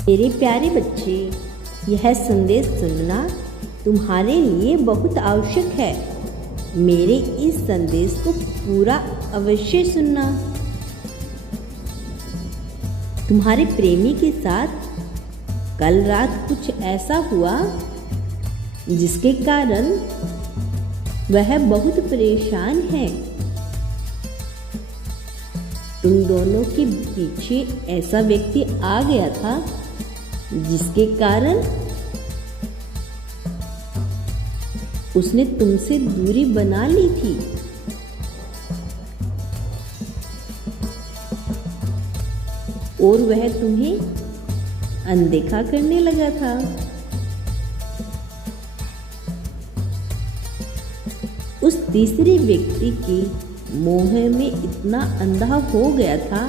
मेरे प्यारे बच्चे, यह संदेश सुनना तुम्हारे लिए बहुत आवश्यक है। मेरे इस संदेश को पूरा अवश्य सुनना। तुम्हारे प्रेमी के साथ कल रात कुछ ऐसा हुआ जिसके कारण वह बहुत परेशान है। तुम दोनों के पीछे ऐसा व्यक्ति आ गया था जिसके कारण उसने तुमसे दूरी बना ली थी। और वह तुम्हें अनदेखा करने लगा था। उस तीसरे व्यक्ति के मोह में इतना अंधा हो गया था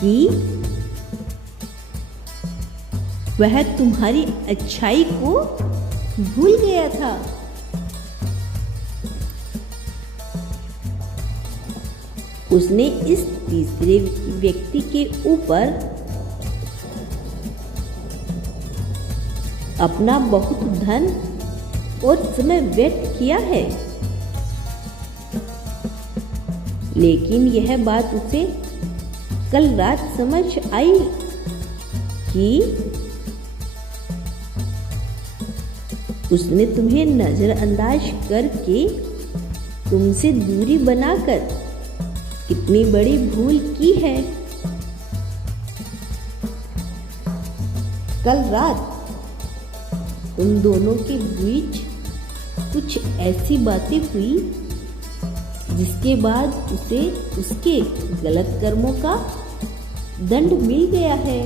कि वह तुम्हारी अच्छाई को भूल गया था। उसने इस तीसरे व्यक्ति के ऊपर अपना बहुत धन और समय व्यर्थ किया है। लेकिन यह बात उसे कल रात समझ आई कि उसने तुम्हें नजरअंदाज करके तुमसे दूरी बनाकर कितनी बड़ी भूल की है। कल रात तुम दोनों के बीच कुछ ऐसी बातें हुई जिसके बाद उसे उसके गलत कर्मों का दंड मिल गया है।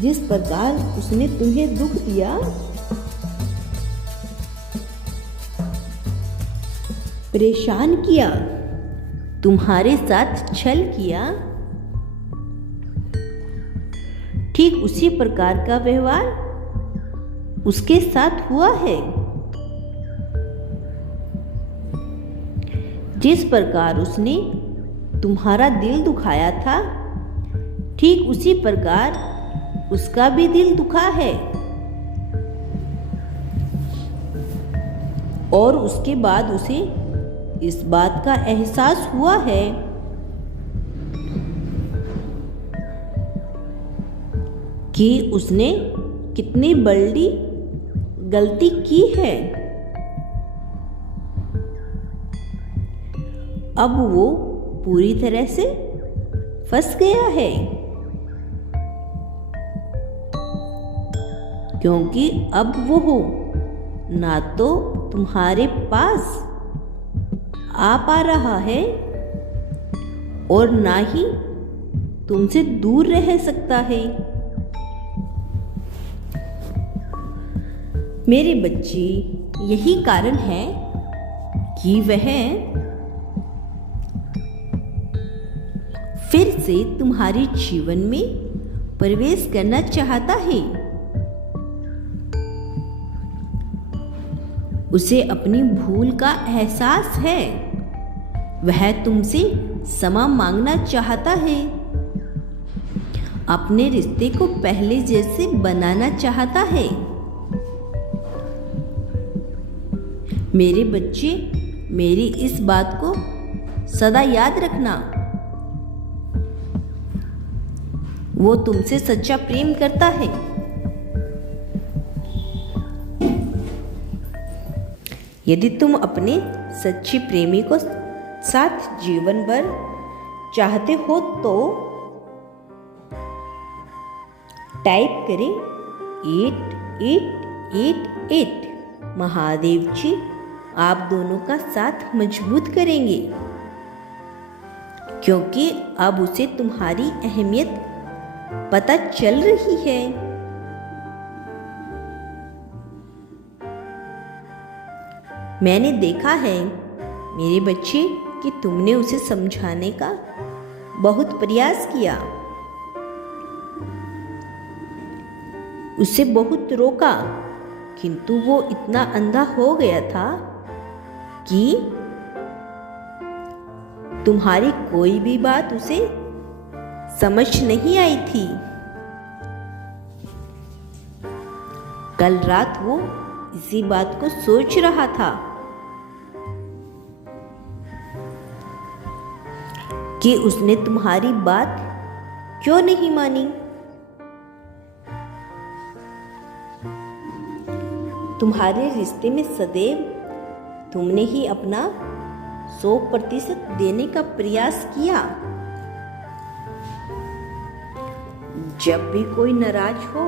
जिस प्रकार उसने तुम्हें दुख दिया, परेशान किया, तुम्हारे साथ छल किया, ठीक उसी प्रकार का व्यवहार उसके साथ हुआ है। जिस प्रकार उसने तुम्हारा दिल दुखाया था, ठीक उसी प्रकार उसका भी दिल दुखा है। और उसके बाद उसे इस बात का एहसास हुआ है कि उसने कितनी बड़ी गलती की है। अब वो पूरी तरह से फंस गया है, क्योंकि अब वो ना तो तुम्हारे पास आ पा रहा है और ना ही तुमसे दूर रह सकता है। मेरे बच्चे, यही कारण है कि वह फिर से तुम्हारे जीवन में प्रवेश करना चाहता है। उसे अपनी भूल का एहसास है। वह तुमसे क्षमा मांगना चाहता है, अपने रिश्ते को पहले जैसे बनाना चाहता है। मेरे बच्चे, मेरी इस बात को सदा याद रखना। वो तुमसे सच्चा प्रेम करता है। यदि तुम अपने सच्चे प्रेमी को साथ जीवन भर चाहते हो तो टाइप करें 8888। महादेव जी आप दोनों का साथ मजबूत करेंगे, क्योंकि अब उसे तुम्हारी अहमियत पता चल रही है। मैंने देखा है मेरे बच्चे कि तुमने उसे समझाने का बहुत प्रयास किया, उसे बहुत रोका, किंतु वो इतना अंधा हो गया था कि तुम्हारी कोई भी बात उसे समझ नहीं आई थी। कल रात वो इसी बात को सोच रहा था कि उसने तुम्हारी बात क्यों नहीं मानी। तुम्हारे रिश्ते में सदैव तुमने ही अपना 100% देने का प्रयास किया। जब भी कोई नाराज हो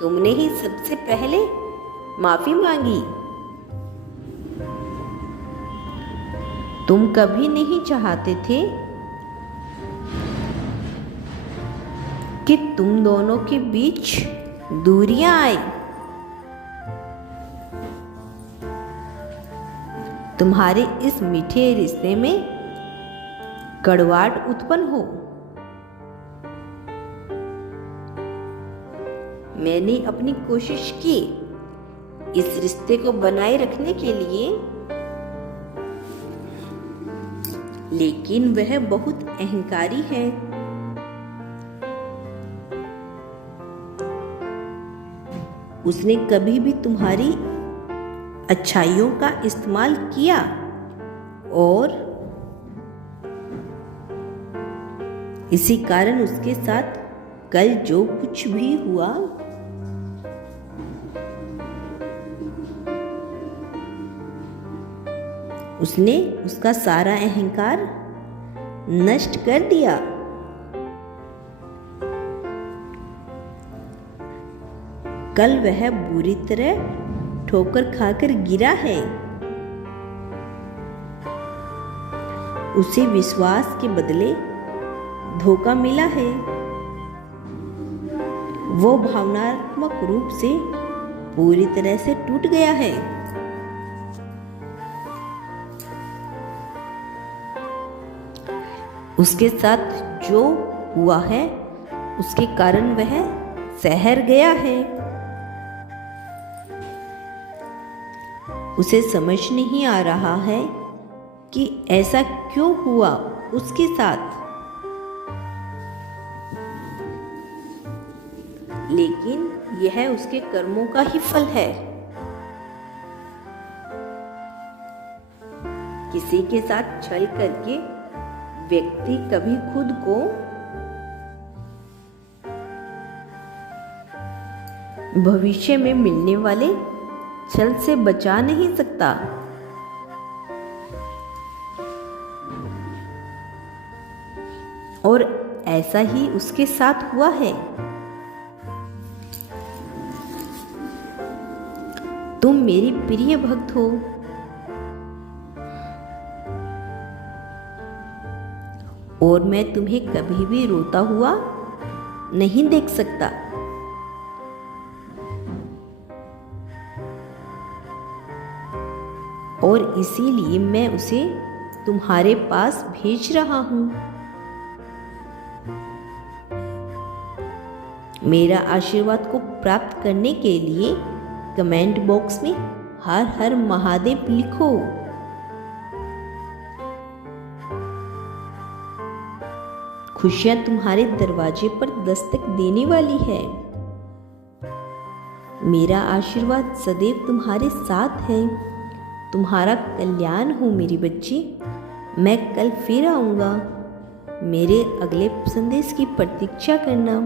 तुमने ही सबसे पहले माफी मांगी। तुम कभी नहीं चाहते थे कि तुम दोनों के बीच दूरियां आए। तुम्हारे इस मीठे रिश्ते में कड़वाहट उत्पन्न हो। मैंने अपनी कोशिश की इस रिश्ते को बनाए रखने के लिए, लेकिन वह बहुत अहंकारी है। उसने कभी भी तुम्हारी अच्छाइयों का इस्तेमाल किया और इसी कारण उसके साथ कल जो कुछ भी हुआ उसने उसका सारा अहंकार नष्ट कर दिया। कल वह बुरी तरह ठोकर खाकर गिरा है। उसे विश्वास के बदले धोखा मिला है। वो भावनात्मक रूप से पूरी तरह से टूट गया है। उसके साथ जो हुआ है उसके कारण वह शहर गया है। उसे समझ नहीं आ रहा है कि ऐसा क्यों हुआ उसके साथ, लेकिन यह उसके कर्मों का ही फल है। किसी के साथ छल करके व्यक्ति कभी खुद को भविष्य में मिलने वाले छल से बचा नहीं सकता। और ऐसा ही उसके साथ हुआ है। तुम मेरी प्रिय भक्त हो और मैं तुम्हें कभी भी रोता हुआ नहीं देख सकता। और इसीलिए मैं उसे तुम्हारे पास भेज रहा हूं। मेरा आशीर्वाद को प्राप्त करने के लिए कमेंट बॉक्स में हर हर महादेव लिखो। खुशियां तुम्हारे दरवाजे पर दस्तक देने वाली है। मेरा आशीर्वाद सदैव तुम्हारे साथ है। तुम्हारा कल्याण हो मेरी बच्ची। मैं कल फिर आऊँगा। मेरे अगले संदेश की प्रतीक्षा करना।